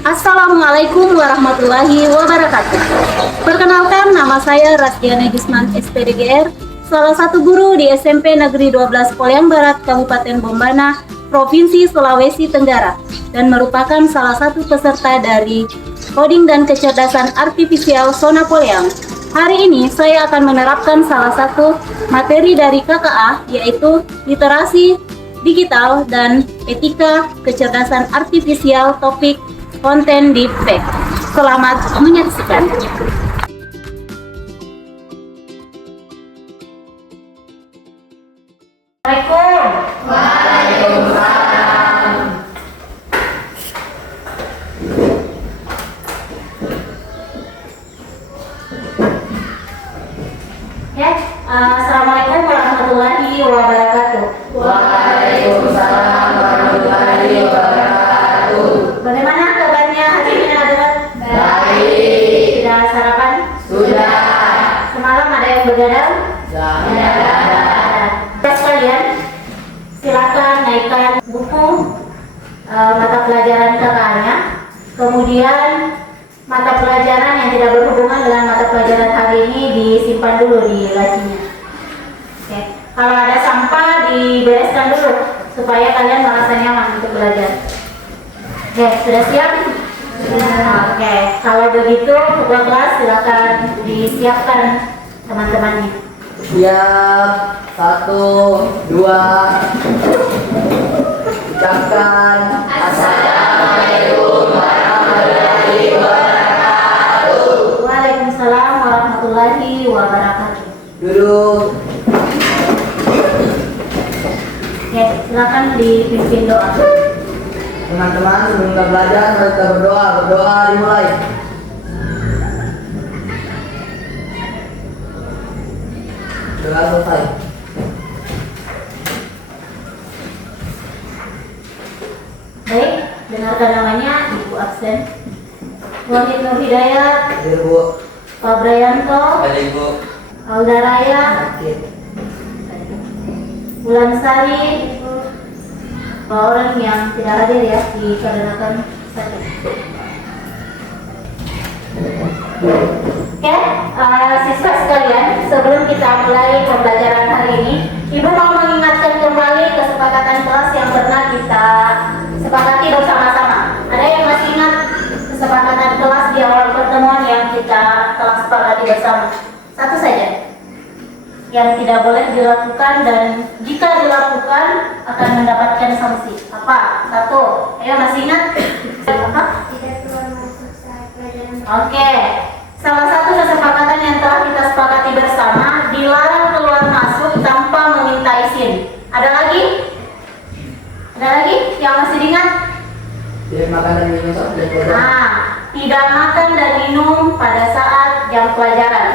Assalamualaikum warahmatullahi wabarakatuh. Perkenalkan, nama saya Rasdiana Gisman SPDGR, salah satu guru di SMP Negeri 12 Poliang Barat, Kabupaten Bombana, Provinsi Sulawesi Tenggara, dan merupakan salah satu peserta dari Coding dan Kecerdasan Artifisial Zona Poliang. Hari ini saya akan menerapkan salah satu materi dari KKA, yaitu literasi digital dan etika kecerdasan artifisial, topik konten deepfake. Selamat menyaksikan. Assalamualaikum. Waalaikumsalam. Ya, Assalamualaikum warahmatullahi wabarakatuh. Waalaikumsalam warahmatullahi wabarakatuh. Bagaimana kabarnya hari ini, anak-anak? Baik. Sudah sarapan? Sudah. Semalam ada yang begadang? Sudah. Sekalian, silakan naikkan buku mata pelajaran KKA-nya. Kemudian mata pelajaran yang tidak berhubungan dengan mata pelajaran hari ini disimpan dulu di lacinya. Oke. Kalau ada sampah dibereskan dulu supaya kalian merasa nyaman untuk belajar. Oke, sudah siap? Oke, kalau begitu ketua kelas silakan disiapkan teman-temannya. Siap. 1, 2. Ucapkan Assalamualaikum warahmatullahi wabarakatuh. Waalaikumsalam warahmatullahi wabarakatuh. Duduk. Oke, silakan dipimpin doa. Teman-teman, sebelum kita belajar, mari kita berdoa. Berdoa dimulai. Doa selesai. Baik, dengarkan namanya Ibu absen. Wahid Nur Hidayat, Hadir, Bu. Pak Brayanto, Hadir, Bu. Alda Raya, Hadir. Bulan Sari, Pak orang yang tidak hadir ya dikarenakan sakit. Oke, siswa sekalian, sebelum kita mulai pembelajaran hari ini, Ibu mau mengingatkan kembali kesepakatan kelas yang pernah kita sepakati bersama-sama. Ada yang masih ingat kesepakatan kelas di awal pertemuan yang kita telah sepakati bersama? Satu saja yang tidak boleh dilakukan dan jika dilakukan akan mendapatkan sanksi. Apa? Satu. Ayo, masih ingat? Apa? Tidak keluar masuk saat pelajaran. Oke. Salah satu kesepakatan yang telah kita sepakati bersama, dilarang keluar masuk tanpa meminta izin. Ada lagi? Ada lagi yang masih diingat? Tidak makan dan minum saat jam pelajaran. Tidak makan dan minum pada saat jam pelajaran.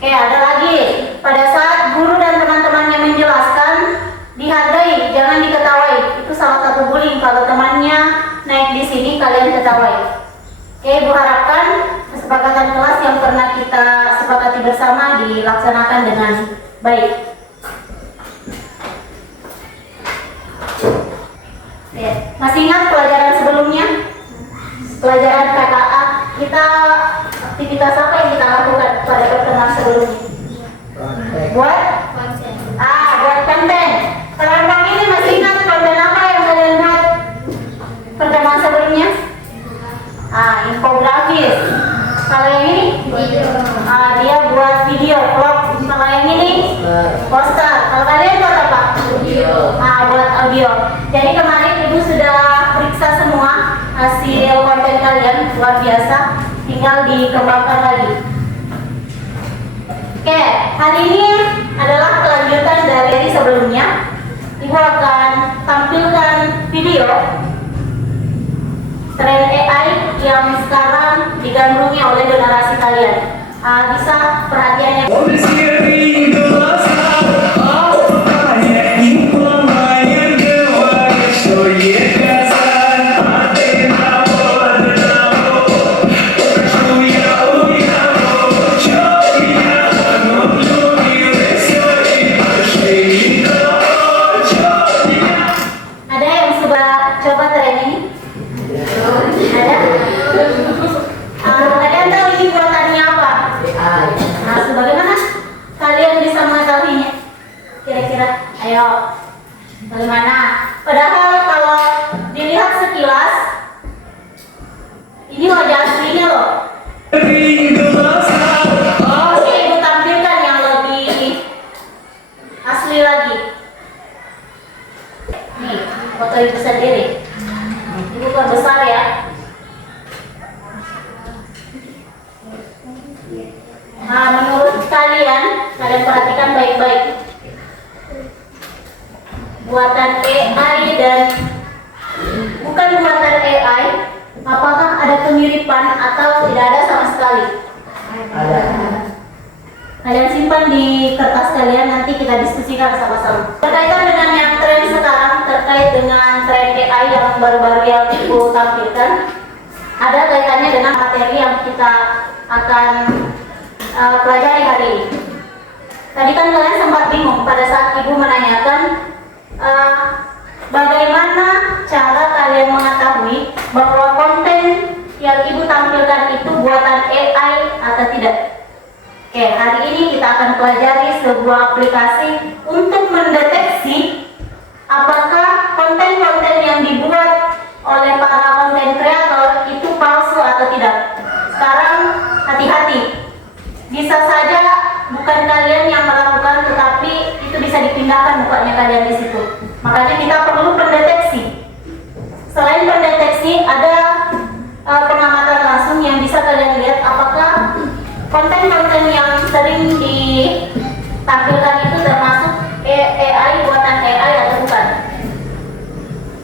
Oke, ada lagi. Pada saat guru dan teman-temannya menjelaskan, dihargai, jangan diketawai. Itu salah satu bullying kalau temannya naik di sini kalian ketawai. Oke, Ibu harapkan kesepakatan kelas yang pernah kita sepakati bersama dilaksanakan dengan baik. Oke, masih ingat pelajaran sebelumnya? Pelajaran KKA, kita aktivitas apa yang kita lakukan pada pertemuan sebelumnya? Buat konten. Kalau yang ini masih ingat konten apa yang kalian buat pertemuan sebelumnya? Infografis. Kalau yang ini? Dia buat video vlog. Kalau yang ini? Poster. Kalau kalian buat apa? Buat audio. Jadi kemarin Ibu sudah periksa semua hasil konten kalian, luar biasa. Tinggal dikembangkan lagi. Oke, hari ini adalah kelanjutan dari sebelumnya. Ibu akan tampilkan video tren AI yang sekarang digandrungi oleh generasi kalian. Bisa perhatiannya. Ada yang sudah coba tren ini? Ada? Bagaimana? Padahal kalau dilihat sekilas, ini wajah aslinya loh. Oke, ibu tampilkan yang lebih asli lagi. Nih, foto ibu sendiri. Ibu besar ya. Nah, menurut kalian perhatikan baik-baik. Buatan AI dan bukan buatan AI, apakah ada kemiripan atau tidak ada sama sekali? Ada. Kalian simpan di kertas kalian, nanti kita diskusikan sama-sama. Berkaitan dengan yang tren sekarang, terkait dengan tren AI yang baru-baru yang Ibu tampilkan, ada kaitannya dengan materi yang kita akan pelajari hari ini. Tadi kan kalian sempat bingung pada saat Ibu menanyakan bagaimana cara kalian mengetahui bahwa konten yang Ibu tampilkan itu buatan AI atau tidak. Oke, hari ini kita akan pelajari sebuah aplikasi untuk mendeteksi apakah konten-konten yang dibuat oleh para konten kreator itu palsu atau tidak. Sekarang hati-hati, bisa saja bukan kalian yang melakukan, tetapi itu bisa dipindahkan mukanya kalian di situ. Makanya kita perlu pendeteksi. Selain pendeteksi, ada pengamatan langsung yang bisa kalian lihat apakah konten-konten yang sering ditampilkan itu termasuk AI, buatan AI atau bukan.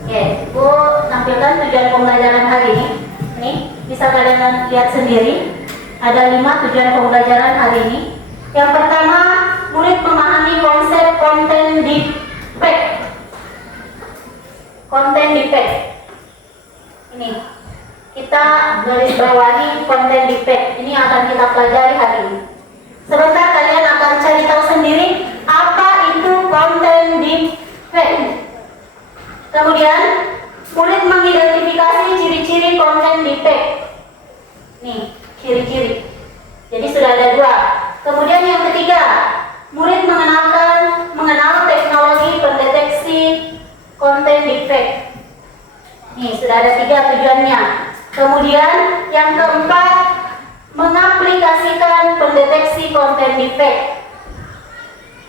Oke, Bu tampilkan tujuan pembelajaran hari ini. Ini bisa kalian lihat sendiri. Ada 5 tujuan pembelajaran hari ini. Yang pertama, murid memahami konsep konten deepfake. Konten deepfake. Ini kita garis bawahi konten deepfake. Ini akan kita pelajari hari ini. Sebentar kalian akan cari tahu sendiri apa itu konten deepfake. Kemudian, murid mengidentifikasi ciri-ciri konten deepfake. Nih, ciri-ciri. Jadi sudah ada 2. Kemudian yang ketiga, murid mengenal teknologi pendeteksi konten deepfake. Nih, sudah ada 3 tujuannya. Kemudian yang keempat, mengaplikasikan pendeteksi konten deepfake.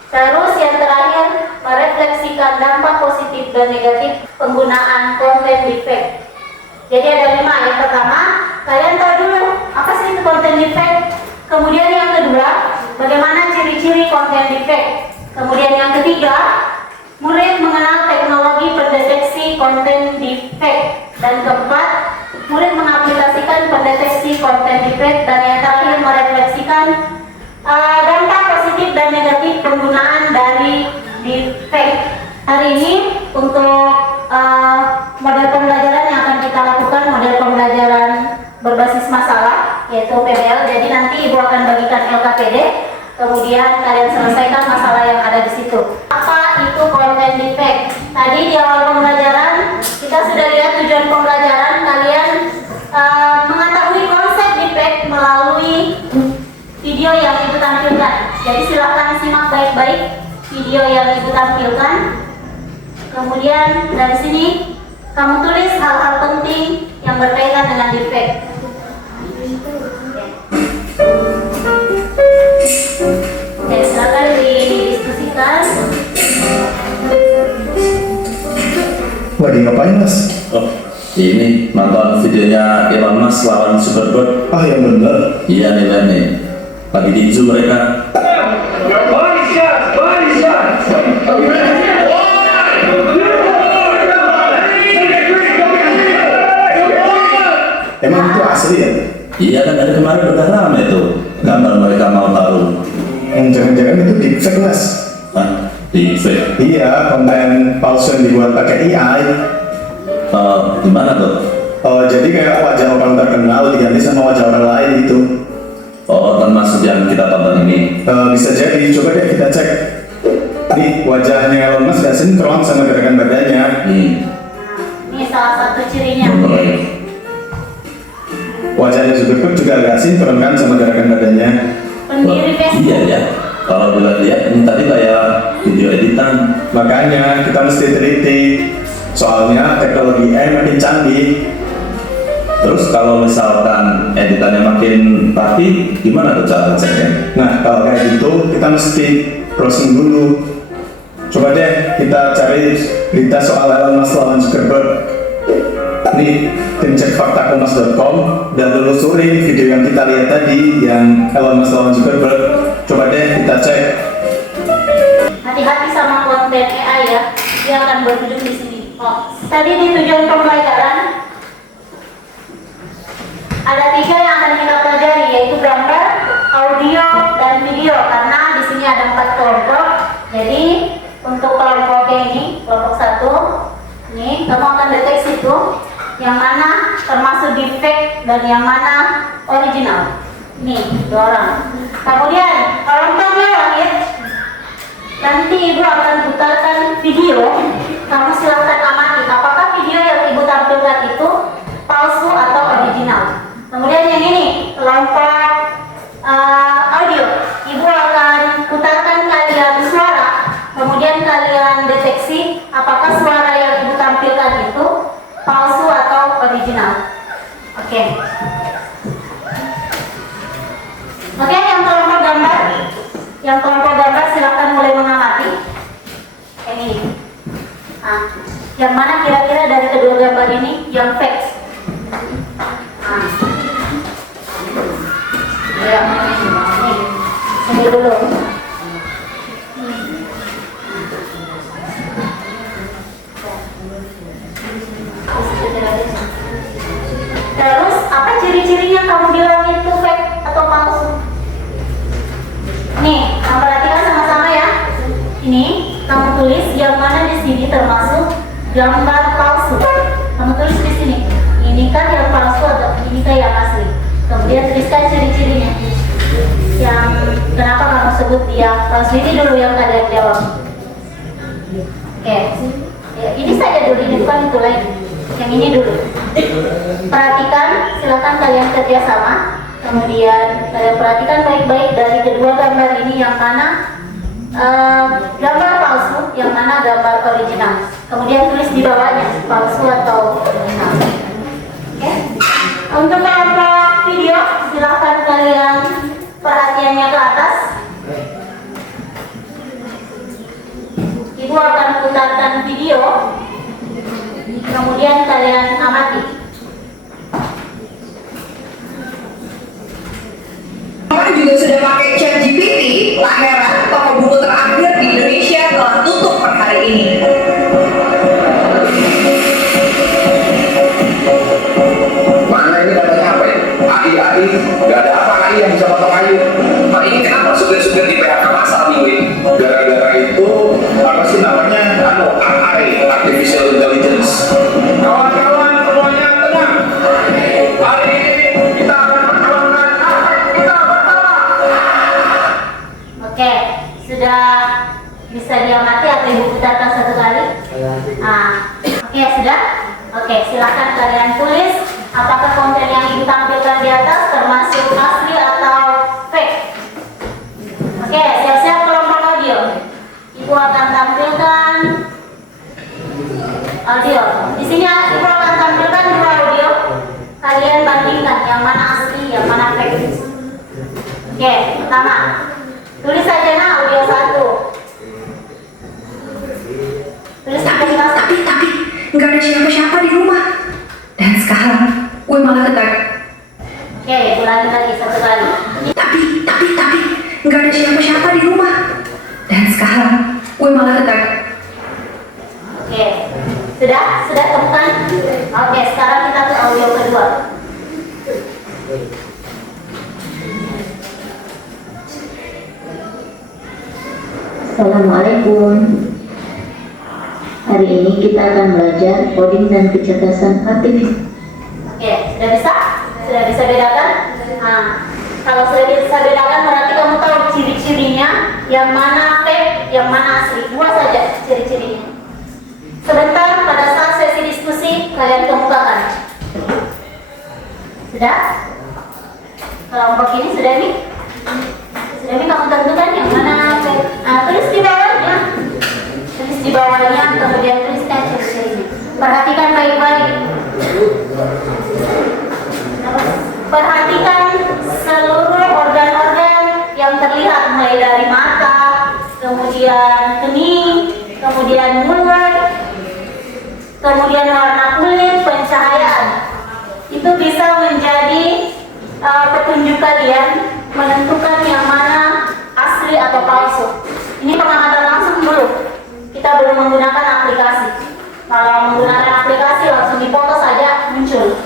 Terus yang terakhir, merefleksikan dampak positif dan negatif penggunaan konten deepfake. Jadi ada 5. Yang pertama, kalian tahu dulu apa sih itu konten deepfake. Kemudian yang kedua, bagaimana ciri-ciri konten deepfake. Kemudian yang ketiga, murid mengenal teknologi pendeteksi konten deepfake. Dan keempat, murid mengaplikasikan pendeteksi konten deepfake. Dan yang terakhir, merefleksikan dampak positif dan negatif penggunaan dari deepfake. Hari ini untuk model pembelajaran yang akan kita lakukan, model pembelajaran berbasis masalah, yaitu PBL. Jadi nanti Ibu akan bagikan LKPD, kemudian kalian selesaikan masalah yang ada di situ. Apa itu konten deepfake? Tadi di awal pembelajaran kita sudah lihat tujuan pembelajaran, kalian mengetahui konsep deepfake melalui video yang Ibu tampilkan. Jadi silahkan simak baik-baik video yang Ibu tampilkan. Kemudian dari sini kamu tulis hal-hal penting yang berkaitan dengan deepfake. Oke, silakan didiskusikan. Lagi ngapain, Mas? Oh, ini nonton videonya Elon Musk lawan Superbird. Ah, yang bener. Iya nih. Lagi di Zoom mereka. Emang itu asli ya? Iya kan dari kemarin udah rame tuh gambar mereka mau taruh. Jangan-jangan itu deepfake, Mas? Hah? Di fake. Iya, konten palsu yang dibuat pakai AI. Gimana tuh? Jadi kayak wajah orang terkenal diganti sama wajah orang lain gitu. Oh, termasuk yang kita tonton ini. Bisa jadi, coba deh kita cek. Nih, wajahnya Elon Musk gak sinkron sama gerakan badannya. Ini salah satu cirinya. Wajahnya Zuckerberg juga agak sinkron kan sama gerakan badannya. Pendiri Facebook. Iya ya. Kalau dilihat ini tadi kayak video editan. Makanya kita mesti teliti. Soalnya teknologi AI makin canggih. Terus kalau misalkan editannya makin rapi, gimana tuh cara ngeceknya? Nah, kalau kayak gitu kita mesti browsing dulu. Coba deh kita cari berita soal Elon Musk lawan Zuckerberg. Nih, tim cekfaktakompas.com dan telusuri video yang kita lihat tadi yang Elon Musk lawan Zuckerberg. Coba deh kita cek. Hati-hati sama konten AI ya, dia akan berujung di sini. Oh, tadi di tujuan pembelajaran ada 3 yang akan kita pelajari, yaitu gambar, audio, dan video. Karena di sini ada 4 kelompok. Jadi untuk kelompok ini, kelompok 1, nih kamu akan deteksi tuh yang mana termasuk defect dan yang mana original. Nih 2 orang. Kemudian kelompok yang langit, nanti ibu akan putarkan video. Kamu silahkan amati apakah video yang ibu tampilkan itu palsu atau original. Kemudian yang ini kelompok audio, ibu akan putarkan kalian suara, kemudian kalian deteksi apakah suara yang ibu tampilkan itu palsu atau original. Oke. Oke, yang kelompok gambar silahkan mulai mengamati. Ini. Yang mana kira-kira dari kedua gambar ini yang fake? Ya, ini dulu. Terus apa ciri-cirinya kamu bilang itu fake atau palsu? Nih, kamu perhatikan sama-sama ya. Ini kamu tulis yang mana di sini termasuk gambar palsu. Kamu tulis di sini. Ini kan yang palsu atau ini kan yang asli. Kemudian tuliskan ciri-cirinya. Yang kenapa kamu sebut dia palsu, ini dulu yang kalian jawab. Oke. Ya, ini saja dulu, ini bukan itu lagi. Yang ini dulu. Perhatikan, silakan kalian kerjasama. Kemudian kalian perhatikan baik-baik dari kedua gambar ini yang mana gambar palsu, yang mana gambar original. Kemudian tulis di bawahnya palsu atau original. Oke. Untuk kelompok video, silakan kalian perhatiannya ke atas. Ibu akan putarkan video, kemudian kalian amati. Orang juga sudah pakai ChatGPT, tak heran toko buku terakhir di Indonesia telah tutup per hari ini. Mana ini katanya apa ya? AI, gak ada apa AI yang bisa potong kayu. Pak ini kenapa supir-supir di PHK masal nih, Win? Gara-gara itu, apa sih namanya? AI, Artificial Intelligence. Kawan-kawan semuanya tenang. Hari ini kita akan perjuangkan hak kita bersama. Oke, sudah bisa diamati atau ibu putarkan satu kali? Oke, sudah? Oke, silakan kalian tulis apakah konten yang ibu tampilkan di atas termasuk asli atau fake. Oke, siap-siap kelompok audio. Ibu akan tampilkan audio. Di sini ibu akan tampilkan 2 audio. Kalian bandingkan yang mana asli, yang mana fake. Oke, pertama. Tulis saja nah audio 1. Tulis Tapi nggak ada siapa-siapa di rumah. Dan sekarang gue malah ketek. Oke, ulangi lagi satu kali. Tapi nggak ada siapa-siapa di rumah. Dan sekarang gue malah ketek. Oke, sudah temukan. Oke, sekarang kita ke audio kedua. Assalamualaikum. Hari ini kita akan belajar coding dan kecerdasan artifisial. Oke, sudah bisa? Sudah bisa bedakan? Kalau sudah bisa bedakan berarti kamu tahu ciri-cirinya yang mana fake, yang mana asli. 2 saja ciri-cirinya. Sebentar pada saat sesi diskusi kalian kemukakan. Sudah? Kelompok ini sudah nih? Sudah nih kamu tentukan yang mana fake. Tulis di bawahnya di bawahnya, kemudian tuliskan ciri-cirinya. Perhatikan baik-baik. Perhatikan seluruh organ-organ yang terlihat, mulai dari mata, kemudian kening, kemudian mulut, kemudian warna kulit, pencahayaan. Itu bisa menjadi petunjuk kalian menentukan yang mana asli atau palsu. Ini pengamatan langsung dulu. Kita belum menggunakan aplikasi. Kalau menggunakan aplikasi langsung dipoto saja muncul.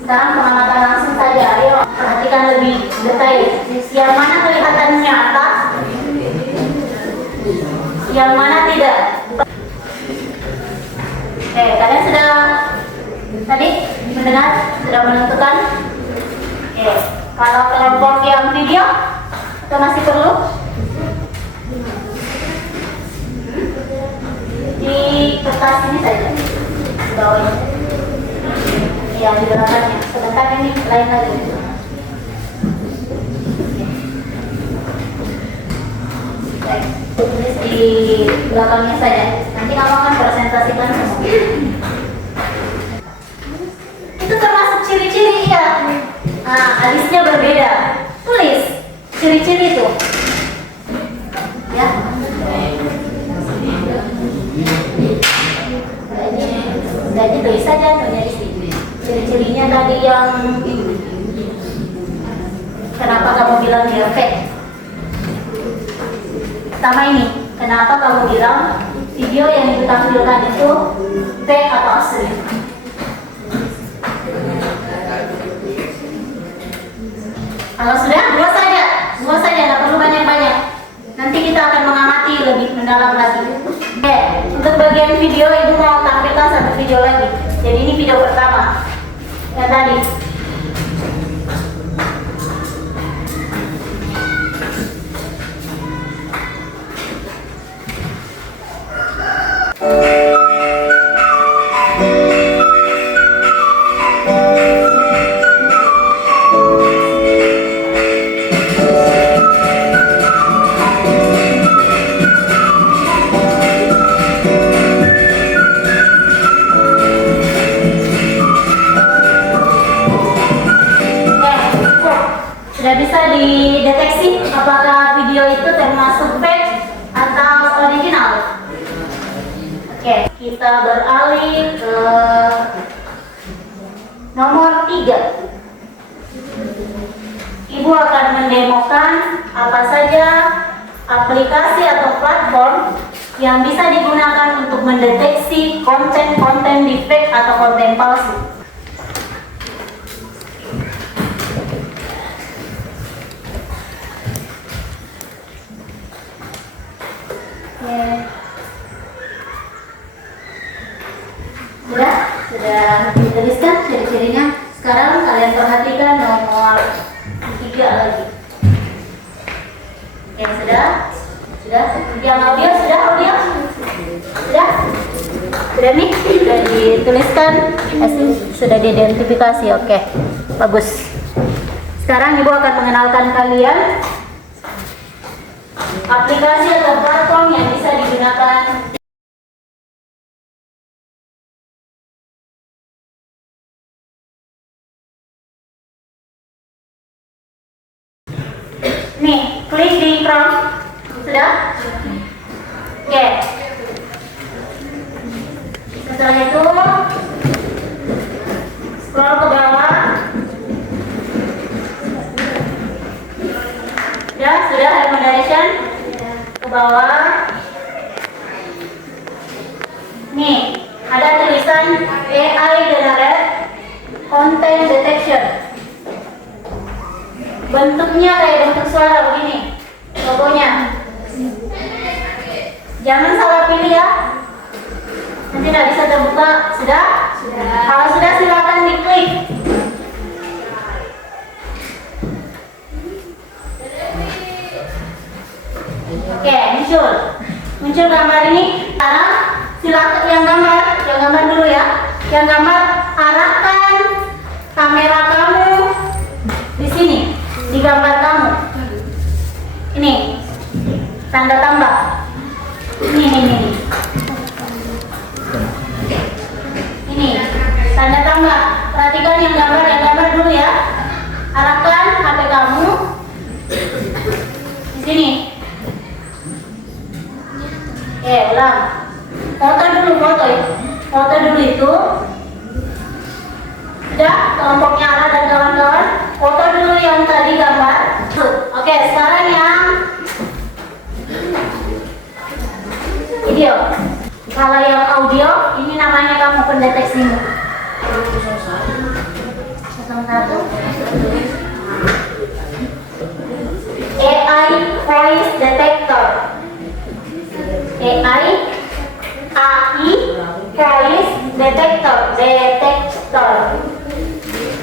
Sekarang pengamatan langsung saja. Ayo perhatikan lebih detail. Yang mana kelihatan nyata, yang mana tidak. Kalian sudah tadi mendengar, sudah menentukan? Kalau kelompok yang video, atau masih perlu? Di kertas ini saja, di bawahnya. Ya, di belakangnya. Sebentar ini lain lagi. Baik, tulis di belakangnya saja. Nanti kamu akan presentasikan semua. Itu termasuk ciri-ciri ya. Nah, alisnya berbeda. Tulis ciri-ciri itu. Ya. Jadi tulis saja menjadi ciri-cirinya tadi yang ini. Kenapa kamu bilang dia fake? Sama ini. Kenapa kamu bilang video yang ditampilkan itu fake atau asli? Kalau sudah, dua saja, nggak perlu banyak-banyak. Nanti kita akan mengamati lebih mendalam lagi. Oke, untuk bagian video ibu mau tampilkan satu video lagi. Jadi ini video pertama yang tadi. Sudah bisa dideteksi apakah video itu termasuk fake atau original. Oke, kita beralih ke nomor 3. Ibu akan mendemokan apa saja aplikasi atau platform yang bisa digunakan untuk mendeteksi konten-konten deepfake atau konten palsu. Sudah dituliskan ciri-cirinya. Sekarang kalian perhatikan nomor 3 lagi. Oke, sudah. Yang audio sudah nih, sudah dituliskan, sudah diidentifikasi. Oke, bagus. Sekarang ibu akan mengenalkan kalian aplikasi atau platform yang bisa digunakan. Nih, klik di Chrome. Sudah? Oke. Setelah itu scroll ke bawah. Sudah recommendation ke bawah. Nih, ada tulisan AI Generate Content Detection. Bentuknya kayak bentuk suara begini, logonya. Jangan salah pilih ya. Nanti tidak bisa terbuka. Sudah? Kalau sudah silakan diklik. Oke, muncul gambar ini. Sekarang silakan yang gambar dulu ya. Yang gambar arahkan kamera kamu di sini, di gambar kamu. Ini tanda tambah. Ini. Ini tanda tambah. Perhatikan yang gambar dulu ya. Arahkan HP kamu di sini. Ulang. Foto dulu itu. Sudah, kelompoknya Ara dan kawan-kawan. Foto dulu yang tadi gambar. Oke, sekarang yang video. Kalau yang audio, ini namanya kamu pendeteksimu. 01. AI voice detector. AI voice detector.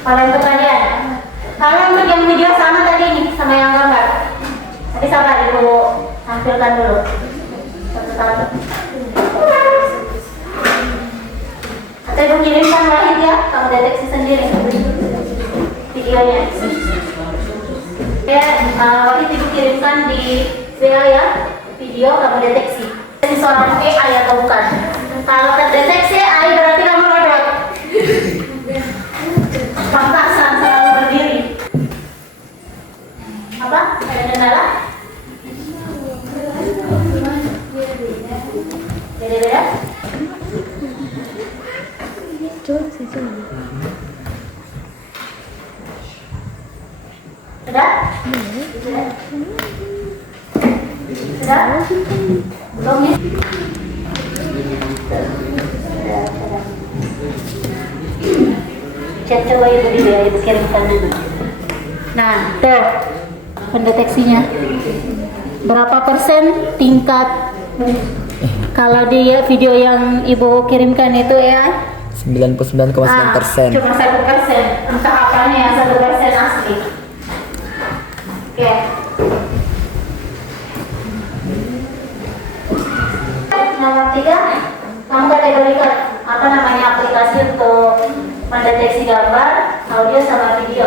Kalau untuk kalian, kalau untuk yang video sama tadi nih, sama yang gambar. Tapi sabar, ibu tampilkan dulu satu-satu. Atau ibu kirimkan Wahid ya, kamu deteksi sendiri videonya. Wahid ibu kirimkan di WA ya, video kamu deteksi. Ini seorang AI atau bukan? Kalau terdeteksi AI berarti kamu robot. Pantasan selalu berdiri. Apa? Ada kendala? Beda-beda? Sudah? Sudah? Belum ya? Chat coba ibu di WA, ibu kirimkan dulu. Nah, tuh pendeteksinya. Berapa persen tingkat kalau di video yang ibu kirimkan itu ya? 99,9%. Cuma 1%. Entah apanya yang 1% asli. Oke. Nomor 3, kamu kategorikan apa namanya aplikasi untuk mendeteksi gambar, audio sama video.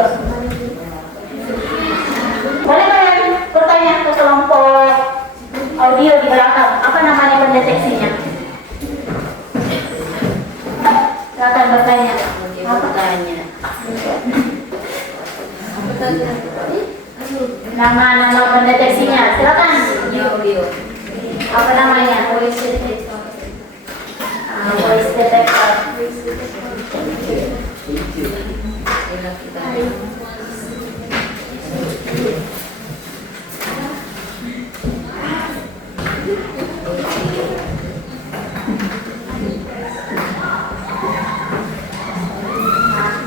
Boleh kalian bertanya ke kelompok audio di belakang, apa namanya pendeteksinya? Silakan bertanya. Apa tanya? Nama pendeteksinya, silakan. Apa namanya? Voice detector. Voice detector.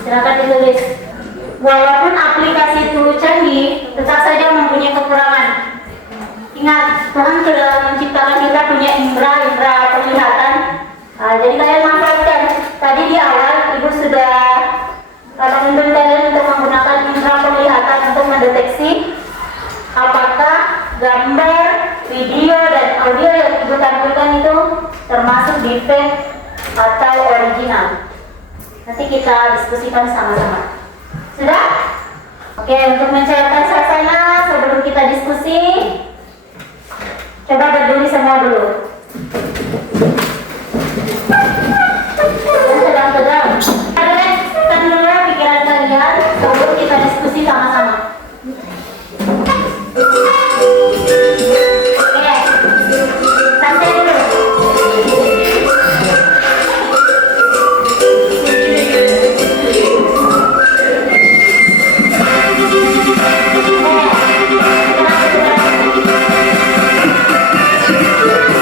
Silakan ditulis. Walaupun aplikasi itu canggih, tetap saja mempunyai kekurangan. Ingat, Tuhan sudah menciptakan kita punya indera penglihatan. Jadi kalian manfaatkan. Tadi di awal ibu sudah menuntun kalian untuk menggunakan indera penglihatan untuk mendeteksi apakah gambar, video, dan audio yang ibu tampilkan itu termasuk defect atau original. Nanti kita diskusikan sama-sama. Sudah? Oke, untuk mencairkan suasana sebelum kita diskusi, coba berdiri semua dulu. Jangan tegang. Relaxkan dulu pikiran kalian sebelum kita diskusi sama-sama. Oke, santai dulu.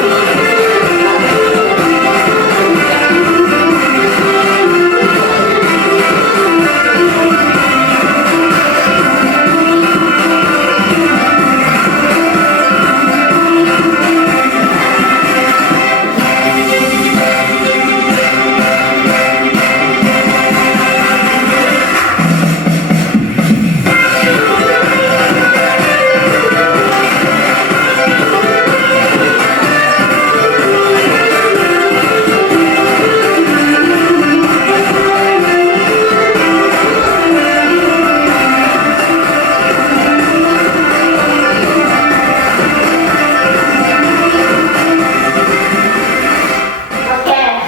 Oke,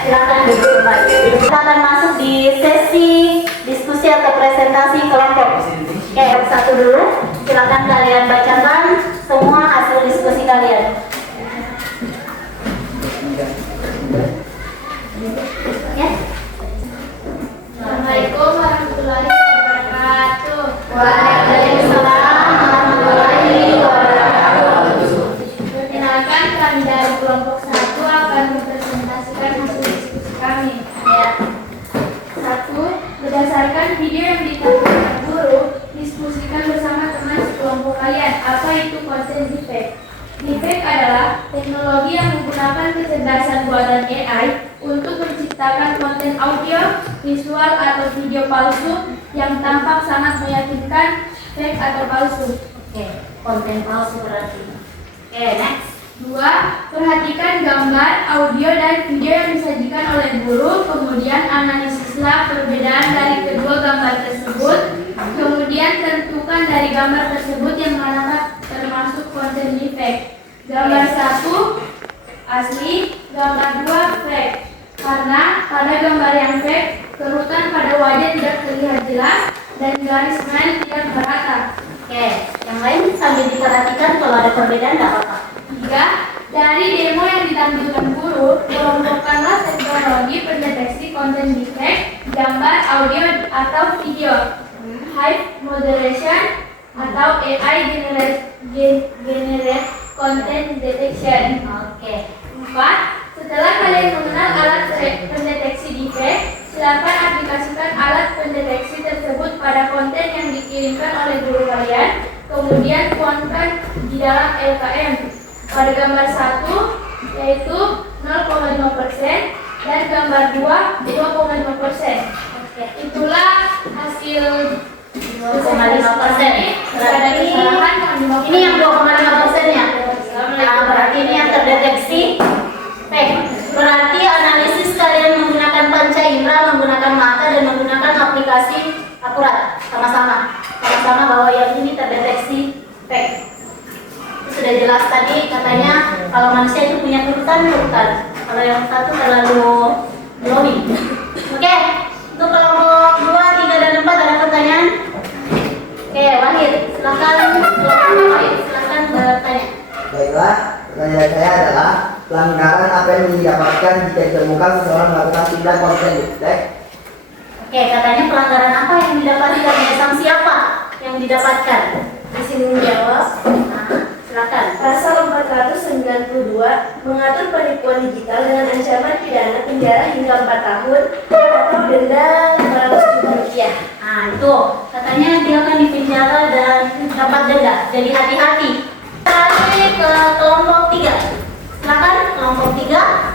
silakan duduk kembali. Kita akan masuk di sesi diskusi atau presentasi kelompok. Oke, satu dulu. Silakan kalian bacakan semua hasil diskusi kalian. Ya. Assalamualaikum warahmatullahi wabarakatuh. Waalaikumsalam warahmatullahi wabarakatuh. Perkenalkan, kami dari kelompok 1 akan mempresentasikan hasil diskusi kami. Ya. 1. Berdasarkan video yang ditampilkan guru, diskusikan bersama teman sekelompok kalian apa itu konten deepfake. Deepfake adalah teknologi yang menggunakan kecerdasan buatan AI untuk menciptakan konten audio, visual, atau video palsu yang tampak sangat meyakinkan, fake atau palsu. Oke, konten palsu berarti. Oke, next. 2. Perhatikan gambar, audio, dan video yang disajikan oleh guru, kemudian analisislah perbedaan dari kedua gambar tersebut, kemudian tentukan dari gambar tersebut yang manakah termasuk konten deepfake. Gambar 1 asli, gambar 2 fake. Karena pada gambar yang fake, kerutan pada wajah tidak terlihat jelas dan garis smile tidak merata. Oke, yang lain sambil diperhatikan kalau ada perbedaan nggak apa-apa. 3. Dari demo yang ditampilkan guru, kelompokkanlah teknologi pendeteksi konten deepfake, gambar, audio, atau video, high moderation, atau AI generate content detection. Oke. 4. Setelah kalian mengenal alat pendeteksi deepfake, silakan aplikasikan alat pendeteksi tersebut pada konten yang dikirimkan oleh guru kalian, kemudian tuangkan di dalam LKM. Pada gambar 1 yaitu 0,5% dan gambar 2 2,5%. Oke. Itulah hasil 2,5%. Berarti ini yang 2,5% ya. Nah, berarti ini yang terdeteksi fake. Berarti analisis kalian menggunakan panca indera, menggunakan mata, dan menggunakan aplikasi akurat. Sama-sama bahwa yang ini terdeteksi fake. Itu sudah jelas tadi, katanya kalau manusia itu punya kerutan. Kalau yang satu terlalu glowing. Oke, untuk kelompok 2, 3, dan 4 ada pertanyaan? Oke, Wahid, silakan. Kelompok Wahid, silakan bertanya. Baiklah, pertanyaan saya adalah pelanggaran apa yang didapatkan jika ditemukan seseorang melakukan tindak konten deepfake? Oke, katanya pelanggaran apa yang didapatkan? Sanksi apa yang didapatkan? Izin menjawab. Silakan. Pasal 492 mengatur penipuan digital dengan ancaman pidana penjara hingga 4 tahun atau denda 500 juta rupiah. Nah, itu katanya dia akan dipenjara dan dapat denda. Jadi hati-hati. Terakhir ke kelompok 3. Silakan kelompok 3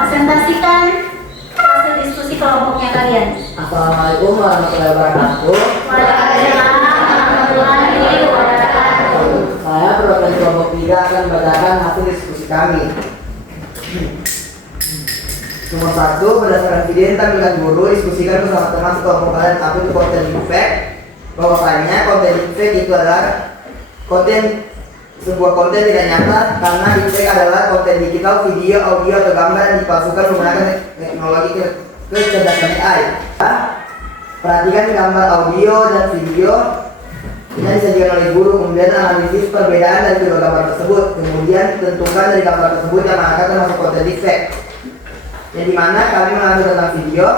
presentasikan hasil diskusi kelompoknya kalian. Assalamualaikum warahmatullahi wabarakatuh. Waalaikumsalam warahmatullahi wabarakatuh. Saya perwakilan kelompok 3 akan membacakan hasil diskusi kami. Nomor 1, berdasarkan video yang ditampilkan guru, diskusikan bersama teman sekelompok kalian apa itu konten deepfake. Bahwasanya konten deepfake itu adalah sebuah konten tidak nyata, karena deepfake adalah konten digital, video, audio, atau gambar yang dipalsukan menggunakan teknologi kecerdasan AI. Perhatikan gambar audio dan video yang disajikan oleh guru, kemudian analisis perbedaan dari kedua gambar tersebut, kemudian tentukan dari gambar tersebut yang manakah termasuk konten deepfake. Yang dimana kami mengatur tentang video.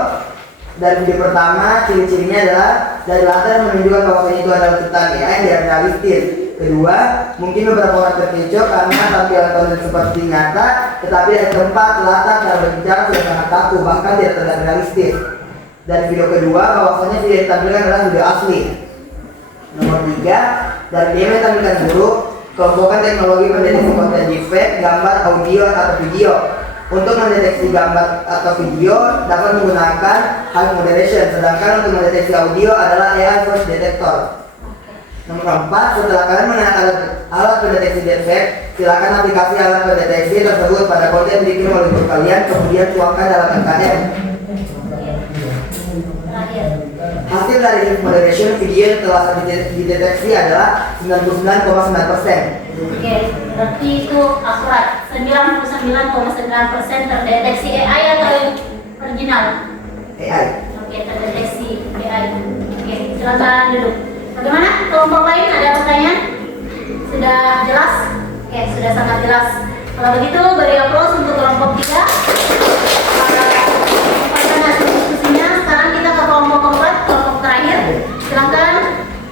Dan video pertama, ciri-cirinya adalah dari latar menunjukkan bahwa itu adalah ciptaan AI yang tidak realistis. Kedua, mungkin beberapa orang terkecoh karena tampilan konten seperti nyata, tetapi dari tempat, latar, cara berbicara sudah sangat kaku, bahkan tidak terlihat realistis. Dan video kedua, bahwasanya video yang ditampilkan adalah video asli. Nomor 3, dari demo yang ditampilkan guru, kelompokkan teknologi pendeteksi konten deepfake, gambar, audio, atau video. Untuk mendeteksi gambar atau video dapat menggunakan high moderation, sedangkan untuk mendeteksi audio adalah AI voice detector. Nomor 4, setelah kalian mengenal alat pendeteksi deepfake, silakan aplikasi alat pendeteksi tersebut pada konten yang dikirim oleh guru kalian, kemudian tuangkan dalam LKM. Hasil dari moderation video yang telah dideteksi adalah 99,9%. Oke, berarti itu akurat. 99,9% terdeteksi AI atau original. AI. Oke, terdeteksi AI. Oke, silakan duduk. Bagaimana kelompok lain, ada pertanyaan? Sudah jelas? Oke, sudah sangat jelas. Kalau begitu beri aplaus untuk kelompok 3. Pada hasil diskusinya, sekarang kita ke kelompok keempat, kelompok terakhir. Silakan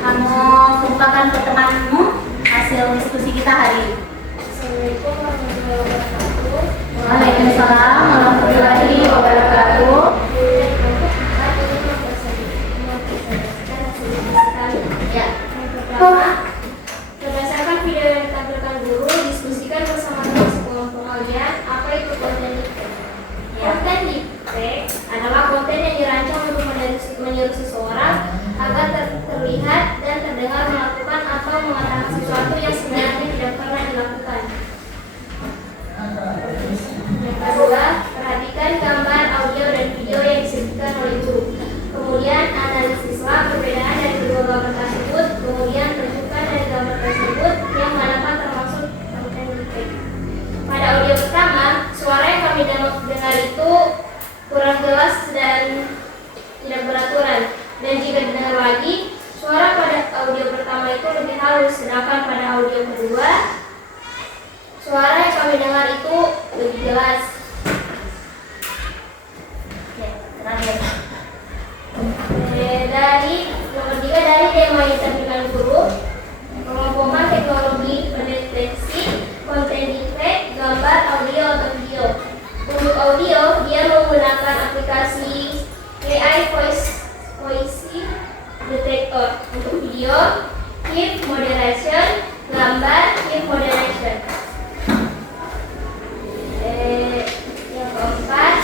kamu kemukakan ke temanmu hasil diskusi kita hari ini. Assalamualaikum warahmatullahi wabarakatuh. Waalaikumsalam warahmatullahi wabarakatuh. Ya. Berdasarkan video yang ditampilkan guru, diskusikan bersama teman sekelompok kalian apa itu konten deepfake. Konten deepfake adalah konten yang dirancang untuk menyuruh seseorang agar terlihat dan terdengar melakukan atau mengatakan sesuatu yang sebenarnya tidak pernah dilakukan. Yang kedua, perhatikan gambar, audio, dan video yang disajikan oleh guru. Kemudian analisislah perbedaan dari kedua gambar tersebut. Kemudian tentukan dari gambar tersebut yang manakah termasuk konten deepfake. Pada audio pertama, suara yang kami dengar itu kurang jelas dan tidak beraturan. Dan jika didengar lagi, suara pada audio pertama itu lebih halus, sedangkan pada audio kedua, suara yang kami dengar itu lebih jelas. Oke, terakhir. Dari nomor 3, dari demo yang ditampilkan guru, pengelompokan teknologi pendeteksi konten deepfake, gambar, audio, atau video. Untuk audio, dia menggunakan aplikasi AI Voice Detector. Untuk video, Keep Moderation, gambar, Keep Moderation. Yang keempat,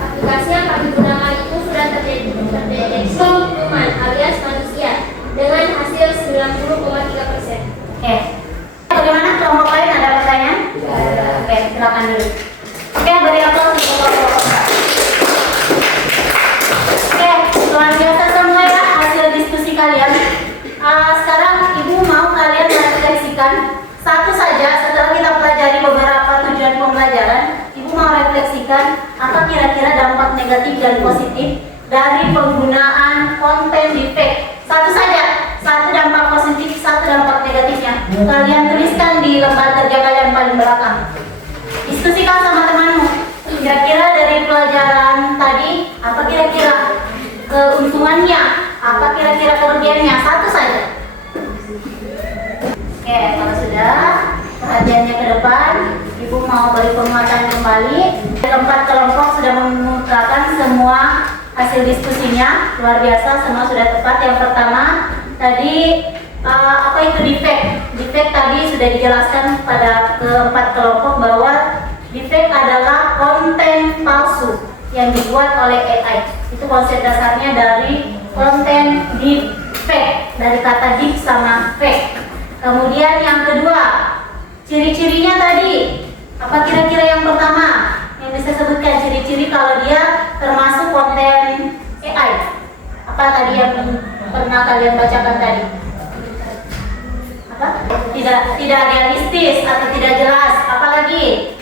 aplikasi yang kami gunakan itu sudah terdeteksi human alias manusia dengan hasil 90,3%. Oke. Bagaimana kelompok lain, ada pertanyaan? Oke, silakan dulu. Oke, beri aplaus untuk kelompok keempat. Oke, luar biasa semua ya hasil diskusi kalian. Sekarang ibu mau kalian refleksikan satu saja setelah kita pelajari beberapa tujuan pembelajaran. Ibu mau refleksikan apa kira-kira dampak negatif dan positif dari penggunaan konten deepfake. Satu saja, satu dampak positif, satu dampak negatifnya. Kalian tuliskan di lembar kerja kalian paling belakang. Diskusikan sama temanmu. Kira-kira dari pelajaran tadi, apa kira-kira keuntungannya, apa kira-kira kerugiannya, satu saja. Oke, kalau sudah, perhatiannya ke depan. Ibu mau beri penguatan kembali. Keempat kelompok sudah mengumpulkan semua hasil diskusinya. Luar biasa, semua sudah tepat. Yang pertama, tadi apa itu deepfake? Deepfake tadi sudah dijelaskan pada keempat kelompok bahwa deepfake adalah konten palsu yang dibuat oleh AI. Itu konsep dasarnya dari konten deepfake, dari kata deep sama fake. Kemudian yang kedua, ciri-cirinya tadi, apa kira-kira yang pertama yang bisa sebutkan ciri-ciri kalau dia termasuk konten AI? Apa tadi yang pernah kalian bacakan tadi? Apa? Tidak realistis atau tidak jelas. Apalagi?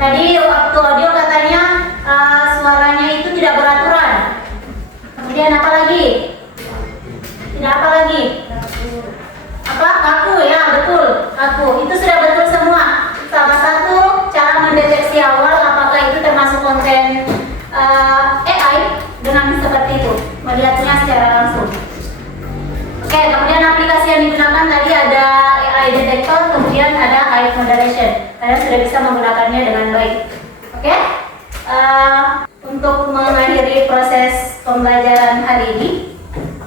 Tadi waktu audio katanya suaranya itu tidak beraturan. Kemudian apa lagi? Tidak apa lagi? Apa? Kaku ya, betul. Kaku. Itu sudah betul semua. Salah satu cara mendeteksi awal apakah itu termasuk konten AI dengan seperti itu, melihatnya secara langsung. Oke, kemudian aplikasi yang digunakan tadi ada AI detector, kemudian ada AI moderation. Kalian sudah bisa menggunakannya dengan baik. Oke, untuk mengakhiri proses pembelajaran hari ini,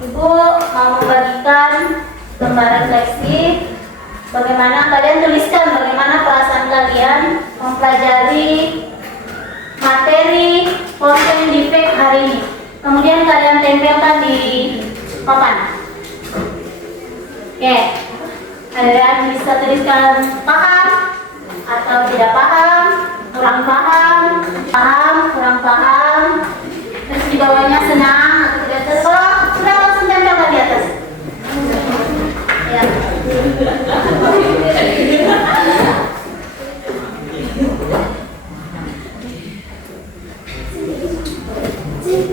Ibu mau membagikan lembar refleksi. Bagaimana kalian tuliskan bagaimana perasaan kalian mempelajari materi konten deepfake hari ini. Kemudian kalian tempelkan di papan. Oke, kalian bisa tuliskan paham atau tidak paham, kurang paham, paham, kurang paham. Terus di bawahnya senang atau tidak senang. Kalau sudah langsung tempelkan di atas. Ya. Ya,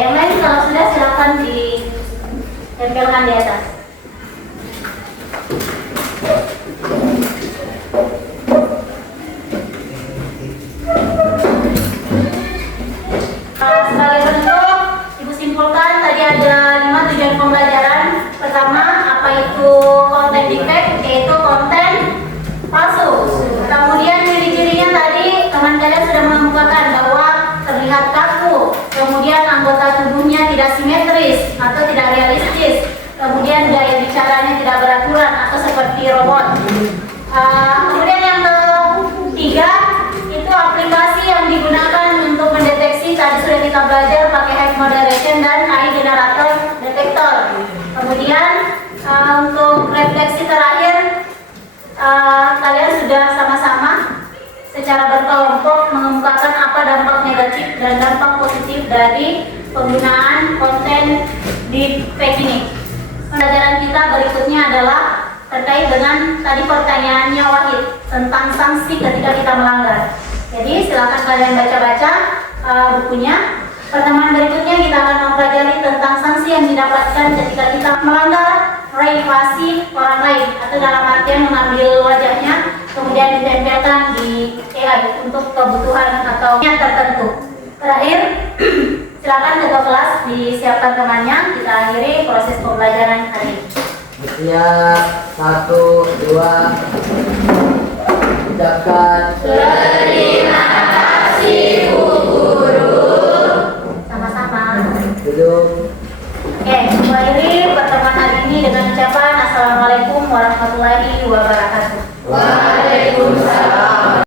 yang lain kalau sudah silakan ditempelkan di atas. Sebagai bentuk, Ibu simpulkan tadi ada 5 tujuan pembelajaran. Pertama, apa itu konten defect, yaitu konten palsu. Kemudian ciri-cirinya tadi teman kalian sudah mengemukakan bahwa terlihat kaku, kemudian anggota tubuhnya tidak simetris atau tidak realistis, kemudian gaya bicaranya tidak beraturan atau seperti robot. Kemudian yang ketiga itu aplikasi yang digunakan untuk mendeteksi, tadi sudah kita belajar pakai head moderation dan AI generator detector. Kemudian untuk refleksi terakhir, kalian sudah sama-sama secara berkelompok mengemukakan apa dampak negatif dan dampak positif dari penggunaan konten deepfake ini. Pembelajaran kita berikutnya adalah terkait dengan tadi pertanyaannya Wahid tentang sanksi ketika kita melanggar. Jadi silakan kalian baca-baca bukunya. Pertemuan berikutnya kita akan mempelajari tentang sanksi yang didapatkan ketika kita melanggar privasi orang lain, atau dalam artian mengambil wajahnya kemudian ditempelkan di AI untuk kebutuhan atau niat tertentu. Terakhir, silakan ketua kelas disiapkan temannya. Kita akhiri proses pembelajaran hari ini. Siap, 1, 2. Ucapkan Terima kasih Bu Guru. Sama-sama. duduk. Oke, mengakhiri pertemuan hari ini dengan ucapan Assalamualaikum warahmatullahi wabarakatuh.